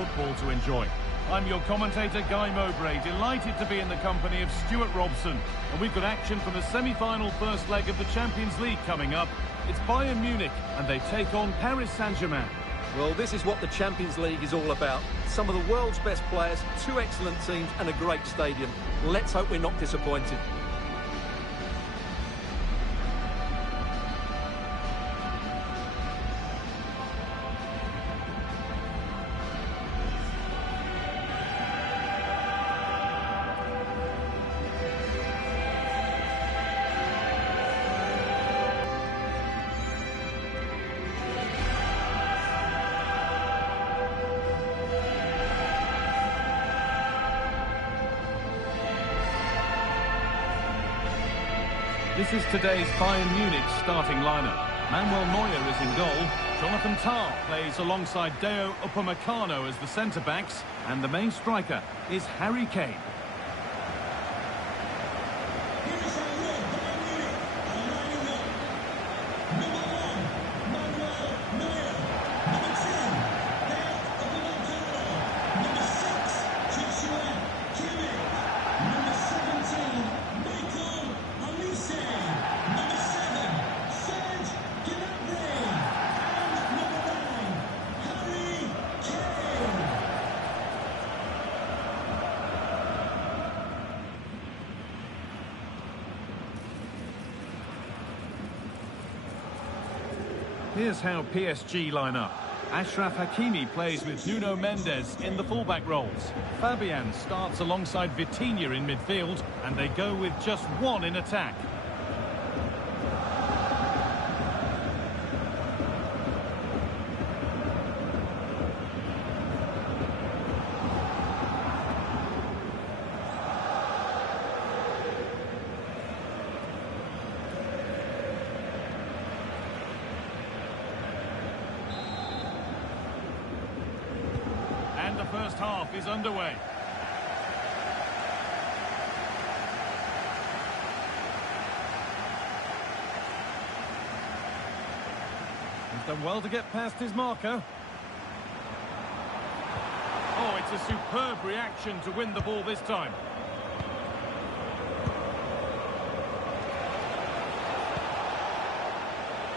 football to enjoy. I'm your commentator, Guy Mowbray, delighted to be in the company of Stuart Robson. And we've got action from the semi-final first leg of the Champions League coming up. It's Bayern Munich, and they take on Paris Saint-Germain. Well, this is what the Champions League is all about. Some of the world's best players, two excellent teams and a great stadium. Let's hope we're not disappointed. This is today's Bayern Munich starting lineup. Manuel Neuer is in goal. Jonathan Tah plays alongside Deo Upamecano as the centre-backs. And the main striker is Harry Kane. Here's how PSG line up. Achraf Hakimi plays with Nuno Mendes in the fullback roles. Fabian starts alongside Vitinha in midfield, and they go with just one in attack. The first half is underway. He's done well to get past his marker. Oh, it's a superb reaction to win the ball this time.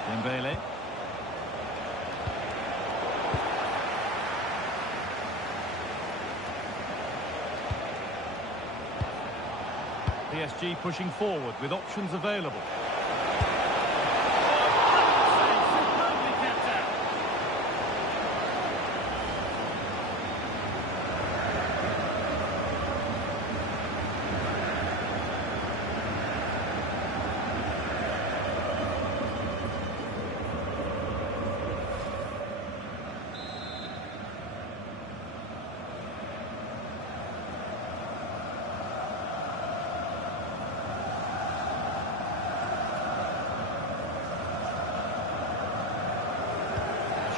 Dembele. PSG pushing forward with options available. Superbly kept out.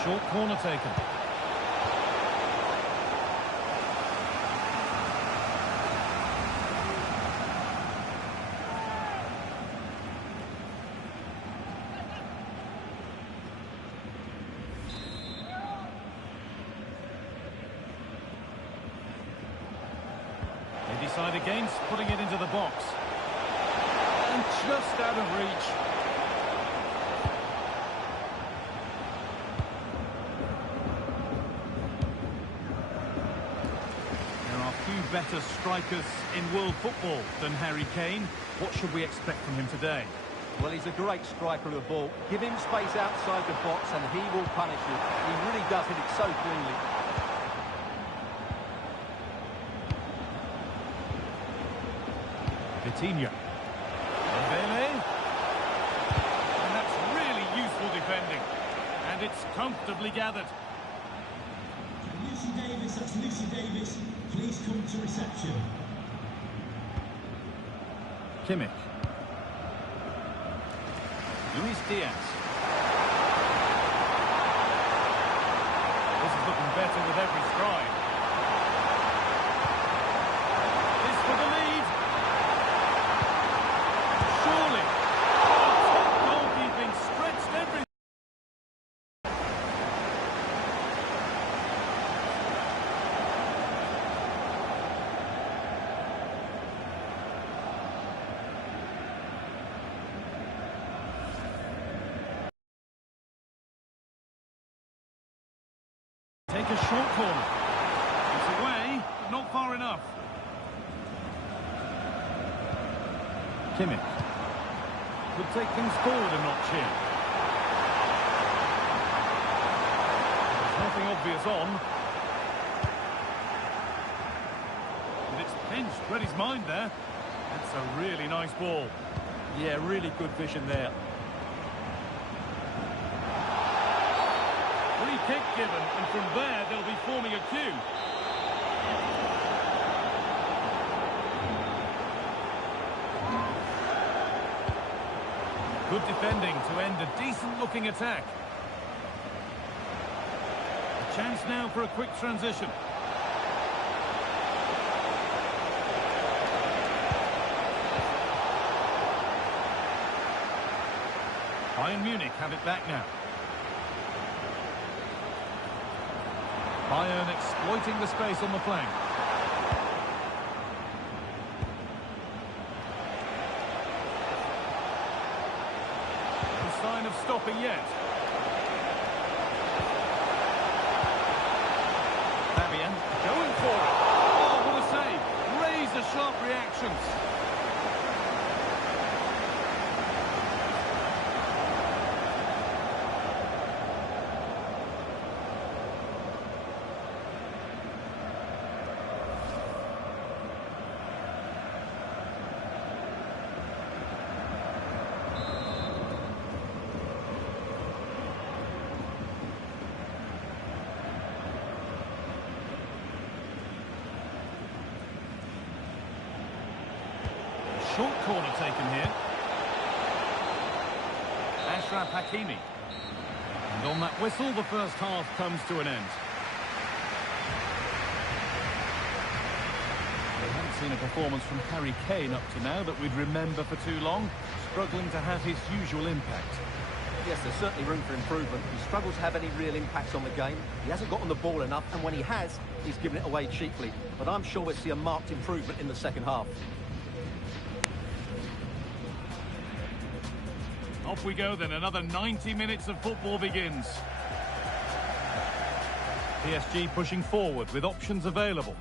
Short corner taken. They decide against putting it into the box. And just out of reach. Better strikers in world football than Harry Kane. What should we expect from him today? Well, he's a great striker of the ball. Give him space outside the box and he will punish you. He really does hit it so cleanly. Vitinha. Dembele. And that's really useful defending. And it's comfortably gathered. Lucy Davis, that's Lucy Davis. Please come to reception. Kimmich. Luis Diaz. This is looking better with every stride. This for the lead. Surely. Top goalkeeping stretched everything. short corner. It's away, but not far enough. Kimmich. Could take things forward a notch here. There's nothing obvious on. And it's pinched, read his mind there. That's a really nice ball. Yeah, really good vision there. Free kick given, and from there they'll be forming a queue. Good defending to end a decent-looking attack. A chance now for a quick transition. Bayern Munich have it back now. Bayern exploiting the space on the flank. No sign of stopping yet. Fabian going for it. Oh, what a save. Razor-sharp reactions. Short corner taken here. Ashraf Hakimi. And on that whistle, the first half comes to an end. We haven't seen a performance from Harry Kane up to now that we'd remember for too long, struggling to have his usual impact. Yes, there's certainly room for improvement. He struggles to have any real impact on the game. He hasn't got on the ball enough, and when he has, he's given it away cheaply. But I'm sure we'll see a marked improvement in the second half. Off we go then, another 90 minutes of football begins. PSG pushing forward with options available.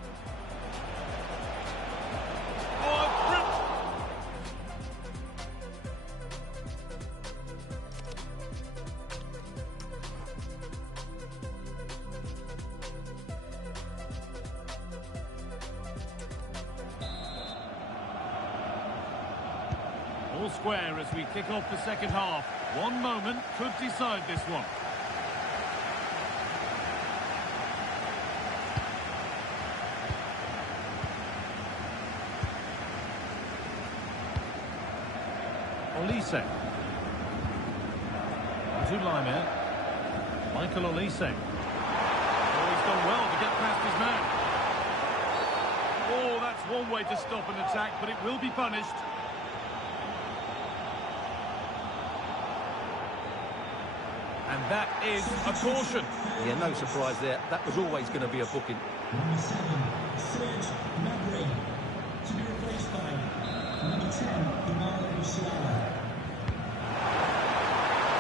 All square as we kick off the second half. One moment could decide this one. Olise. Zulaimer. Michael Olise. Oh, he's done well to get past his man. Oh, that's one way to stop an attack, but it will be punished. And that is a caution. Yeah, no surprise there. That was always going to be a booking. Number 7, Saint-Germain, to be replaced by number 10,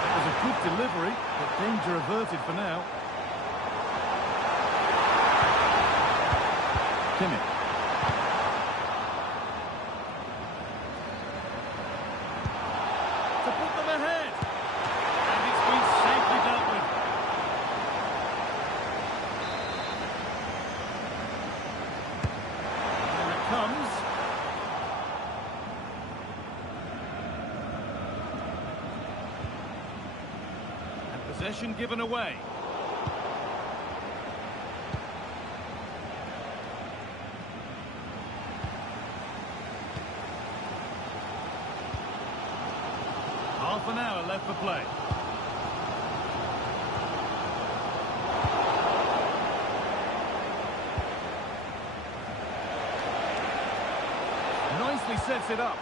It was a good delivery, but danger averted for now. Kimmich. To put them ahead. And it's been safely dealt with. Here it comes. And possession given away. Half an hour left for play. Nicely sets it up.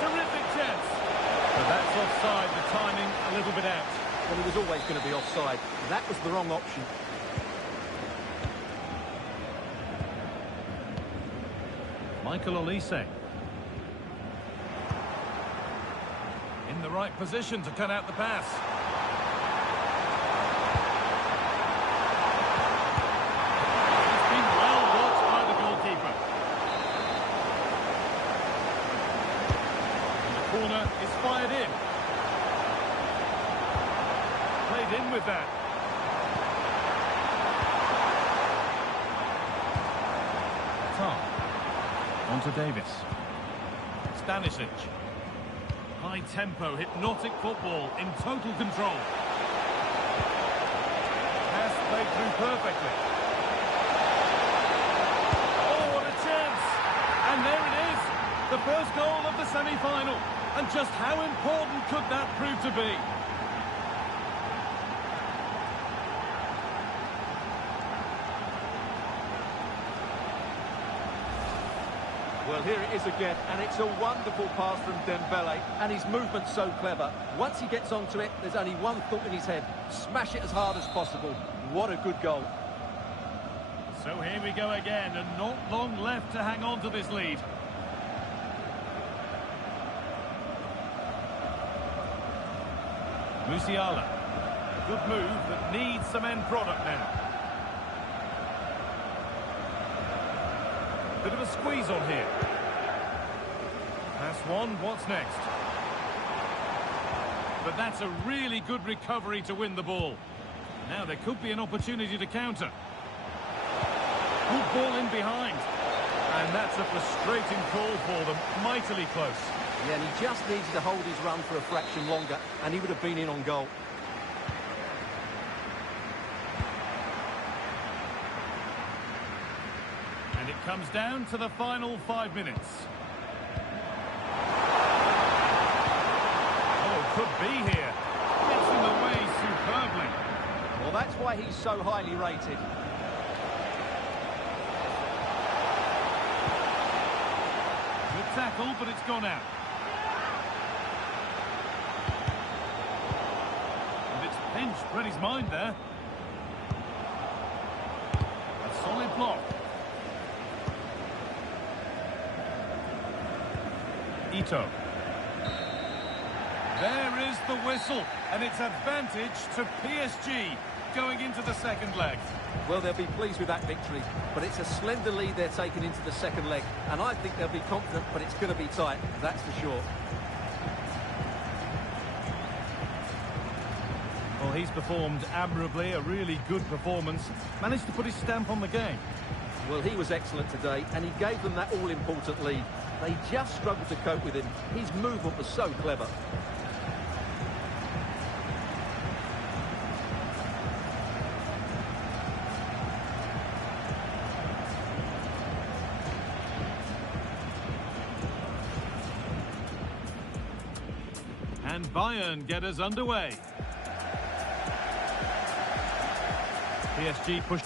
Terrific chance. But that's offside, the timing a little bit out. Well, he was always going to be offside. That was the wrong option. Michael Olise. In the right position to cut out the pass. it in with that. Tom. On to Davis. Stanisic. High tempo, hypnotic football in total control. Pass played through perfectly. Oh, what a chance! And there it is, the first goal of the semi-final. And just how important could that prove to be? Well, here it is again, and it's a wonderful pass from Dembele, and his movement's so clever. Once he gets onto it, there's only one thought in his head: smash it as hard as possible. What a good goal. So here we go again, and not long left to hang on to this lead. Musiala. A good move that needs some end product now. Bit of a squeeze on here. Pass one, what's next? But that's a really good recovery to win the ball. Now there could be an opportunity to counter. Good ball in behind. And that's a frustrating call for them. Mightily close. Yeah, and he just needed to hold his run for a fraction longer, and he would have been in on goal. And it comes down to the final 5 minutes. Oh, could be here. Gets in the way superbly. Well, that's why he's so highly rated. Good tackle, but it's gone out. And it's pinched, read his mind there. A solid block. Ito. There is the whistle, and it's advantage to PSG going into the second leg. Well, they'll be pleased with that victory, but it's a slender lead they're taking into the second leg, and I think they'll be confident, but it's going to be tight, that's for sure. Well, he's performed admirably, a really good performance. Managed to put his stamp on the game. Well, he was excellent today, and he gave them that all-important lead. They just struggled to cope with him. His movement was so clever. And Bayern get us underway. PSG pushed.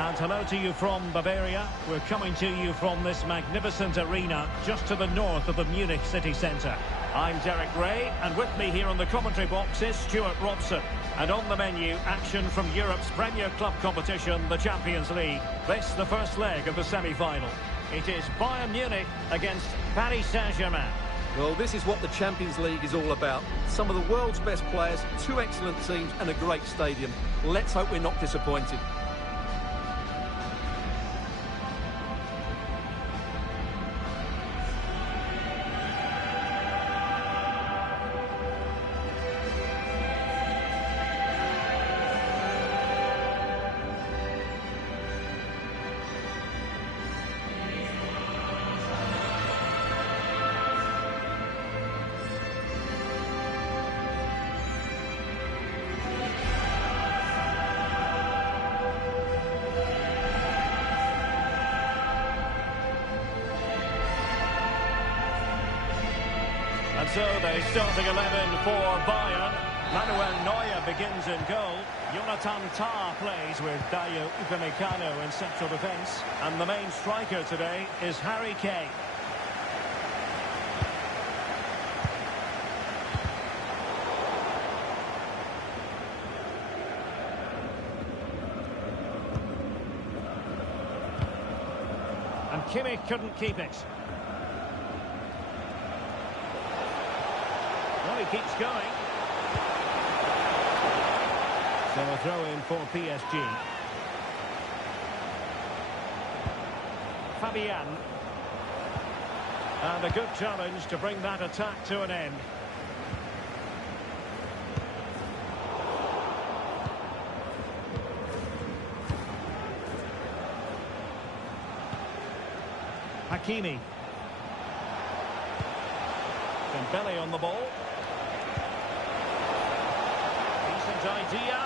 And hello to you from Bavaria. We're coming to you from this magnificent arena just to the north of the Munich city centre. I'm Derek Ray, and with me here on the commentary box is Stuart Robson. And on the menu, action from Europe's premier club competition, the Champions League. This, the first leg of the semi-final. It is Bayern Munich against Paris Saint-Germain. Well, this is what the Champions League is all about. Some of the world's best players, two excellent teams, and a great stadium. Let's hope we're not disappointed. And so the starting 11 for Bayern. Manuel Neuer begins in goal. Jonathan Tah plays with Dayo Upamecano in central defence. And the main striker today is Harry Kane. And Kimmich couldn't keep it. Well, he keeps going. So a throw in for PSG. Fabian. And a good challenge to bring that attack to an end. Hakimi. Dembele on the ball. Decent idea.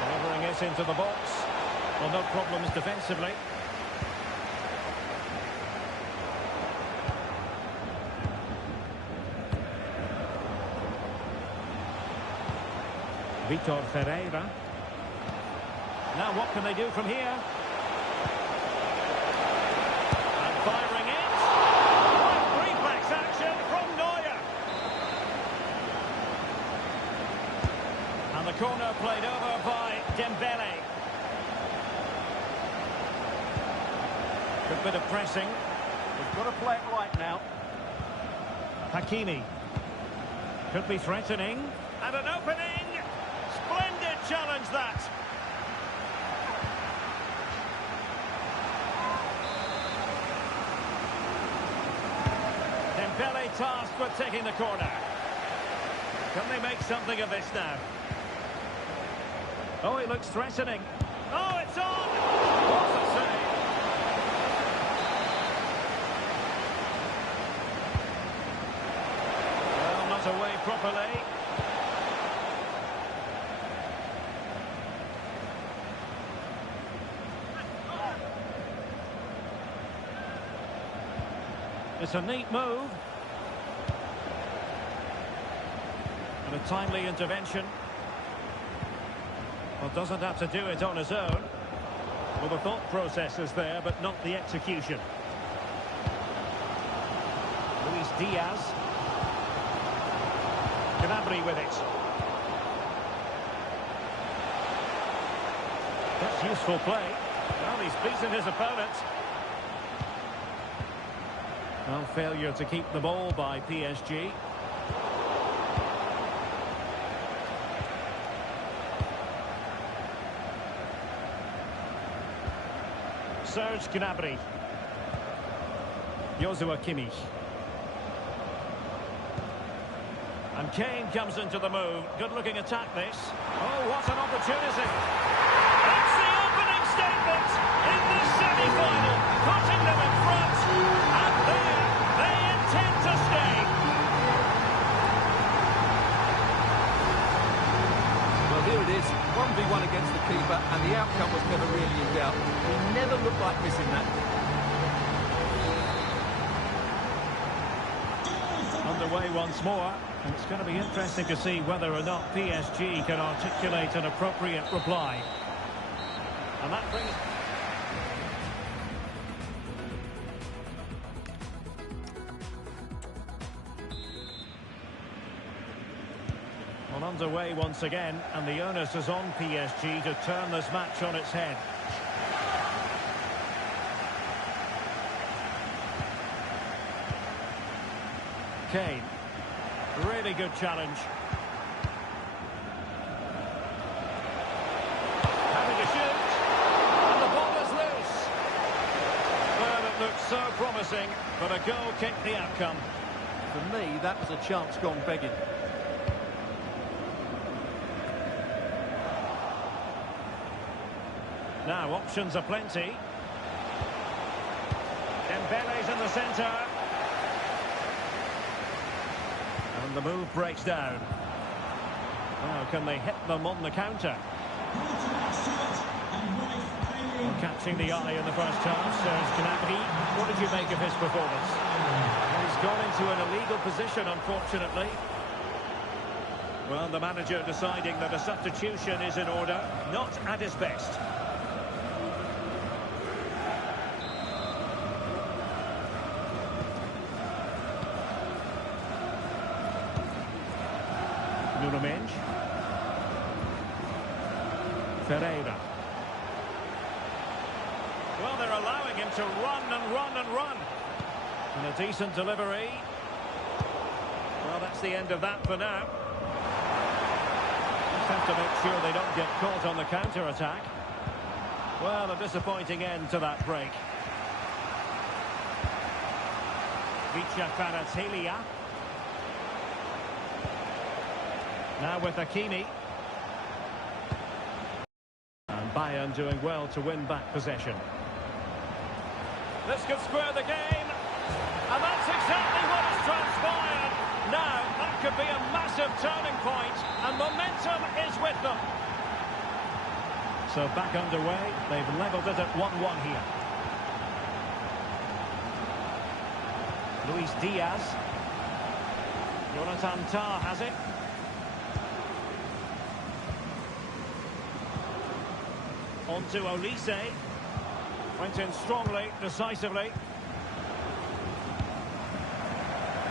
Delivering it into the box. Well, no problems defensively. Vitor Ferreira. Now what can they do from here? And firing it. Reflex action from Neuer. And the corner played over by Dembele. Good bit of pressing. We've got to play it right now. Hakimi. Could be threatening. And an opening. Splendid challenge that. Dembele tasked with taking the corner. Can they make something of this now? Oh, it looks threatening. Oh, it's on! What's a save? Well, not away properly. It's a neat move. And a timely intervention. Well, doesn't have to do it on his own. Well, the thought process is there, but not the execution. Luis Diaz. Gnabry with it. That's useful play. Well, he's beaten his opponent. Well, failure to keep the ball by PSG. Serge Gnabry. Joshua Kimmich. And Kane comes into the move. Good-looking attack, this. Oh, what an opportunity. That's the opening statement in the semi-final. Putting them in front. And there, they intend to stay. Well, here it is. 1v1 against the keeper, and the outcome was never really in doubt. He never looked like missing that. Underway once more, and it's going to be interesting to see whether or not PSG can articulate an appropriate reply. And that brings... Well, underway once again, and the onus is on PSG to turn this match on its head. Kane. Really good challenge. Having to shoot. And the ball is loose. Well, it looked so promising, but a goal kicked the outcome. For me, that was a chance gone begging. Now, options are plenty. Dembele's in the centre. And the move breaks down. Now, can they hit them on the counter? Right to it, and right, referee. Catching the eye in the first half, Saint-Germain. What did you make of his performance? He's gone into an illegal position, unfortunately. Well, the manager deciding that a substitution is in order, not at his best. Ferreira. Well, they're allowing him to run and run and run. And a decent delivery. Well, that's the end of that for now. Just have to make sure they don't get caught on the counter-attack. Well, a disappointing end to that break. Fc26. Now with Hakimi. And Bayern doing well to win back possession. This could square the game. And that's exactly what has transpired. Now, that could be a massive turning point, and momentum is with them. So back underway. They've levelled it at 1-1 here. Luis Diaz. Jonathan Tah has it. On to Olise. Went in strongly, decisively.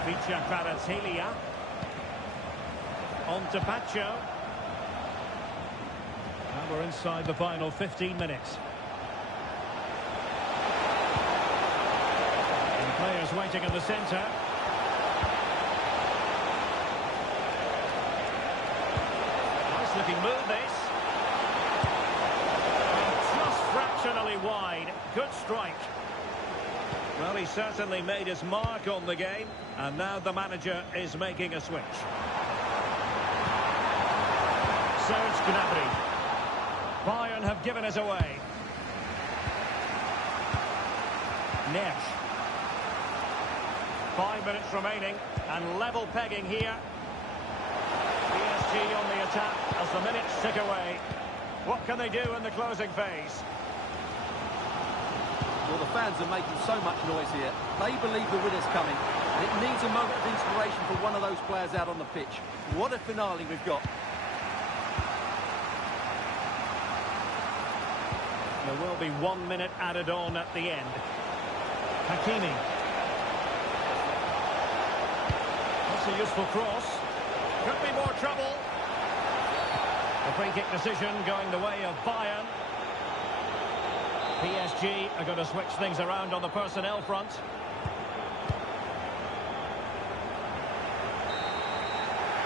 Fc26. On to Pacho. Now we're inside the final 15 minutes. And players waiting in the centre. Nice looking move this. Fractionally wide. Good strike. Well, he certainly made his mark on the game, and now the manager is making a switch. Saint-Germain. Bayern have given us away. Nesh. 5 minutes remaining, and level pegging here. PSG on the attack as the minutes tick away. What can they do in the closing phase? Well, the fans are making so much noise here. They believe the winner's coming. And it needs a moment of inspiration for one of those players out on the pitch. What a finale we've got. There will be 1 minute added on at the end. Hakimi. That's a useful cross. Could be more trouble. A free kick decision going the way of Bayern. PSG are going to switch things around on the personnel front.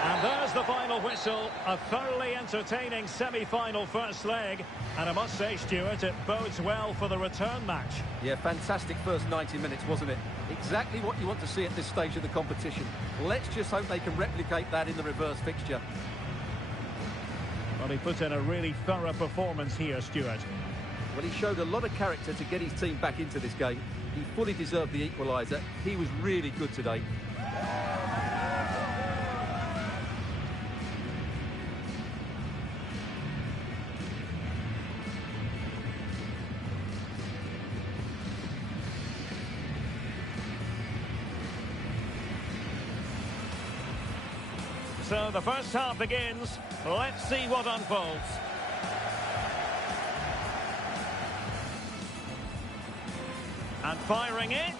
And there's the final whistle. A thoroughly entertaining semi-final first leg. And I must say, Stuart, it bodes well for the return match. Yeah, fantastic first 90 minutes, wasn't it? Exactly what you want to see at this stage of the competition. Let's just hope they can replicate that in the reverse fixture. Well, he put in a really thorough performance here, Stuart. Well, he showed a lot of character to get his team back into this game. He fully deserved the equaliser. He was really good today. So the first half begins. Let's see what unfolds. And firing it.